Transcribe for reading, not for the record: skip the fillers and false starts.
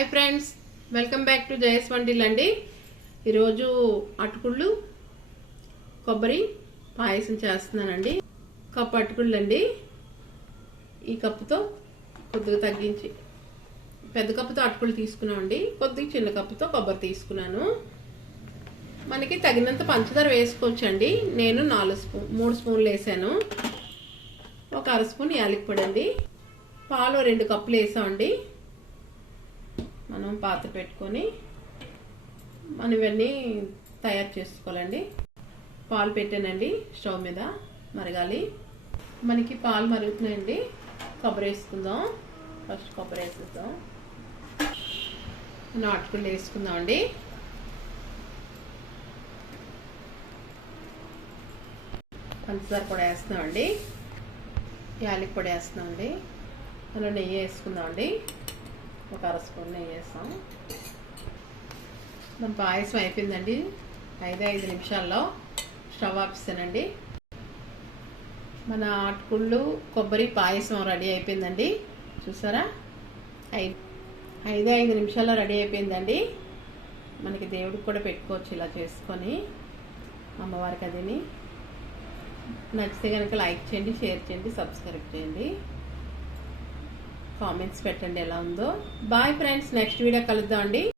Hi friends, welcome back to Jaya Swantillu అండి. ఈరోజు అటుకుళ్ళు కొబ్బరి పాయసం చేస్తున్నానండి. కప్పు అటుకుళ్ళు అండి. ఈ కప్పుతో కొద్దిగా తగ్గించి పెద్ద కప్పుతో అటుకుళ్ళు తీసుకున్నామండి. కొద్దిగా చిన్న కప్పుతో కొబ్బరి తీసుకున్నాను. మనకి తగినంత పంచదార వేసుకోవచ్చండి. నేను 3 స్పూన్లు వేసాను. ఒక అర స్పూన్ యాలకి పొడి అండి. పాలు 2 కప్పులు వేసామండి. మనం పాత్ర పెట్టుకొని మనం ఇవన్నీ తయారు చేసుకోవాలండి. పాలు పెట్టానండి స్టవ్ మీద మరగాలి. మనకి పాలు మరుగుతున్నాయండి. కొబ్బరి వేసుకుందాం. ఫస్ట్ కొబ్బరి వేసేద్దాం. మనం అటుకులు వేసుకుందాం అండి. పంచదార పొడి వేస్తున్నామండి. యాలకి పొడి వేస్తున్నామండి. మనం నెయ్యి వేసుకుందామండి. ఒక అర స్పూన్ నెయ్యి వేస్తాం. మన పాయసం అయిపోయిందండి. 5 నిమిషాల్లో స్టవ్ ఆపిస్తానండి. మన అటుకుళ్ళు కొబ్బరి పాయసం రెడీ అయిపోయిందండి. చూసారా, 5 నిమిషాల్లో రెడీ అయిపోయిందండి. మనకి దేవుడికి కూడా పెట్టుకోవచ్చు ఇలా చేసుకొని, అమ్మవారికి. అదిని నచ్చితే కనుక లైక్ చేయండి, షేర్ చేయండి, సబ్స్క్రైబ్ చేయండి, కామెంట్స్ పెట్టండి ఎలా ఉందో. బాయ్ ఫ్రెండ్స్, నెక్స్ట్ వీడియో కలుద్దాం అండి.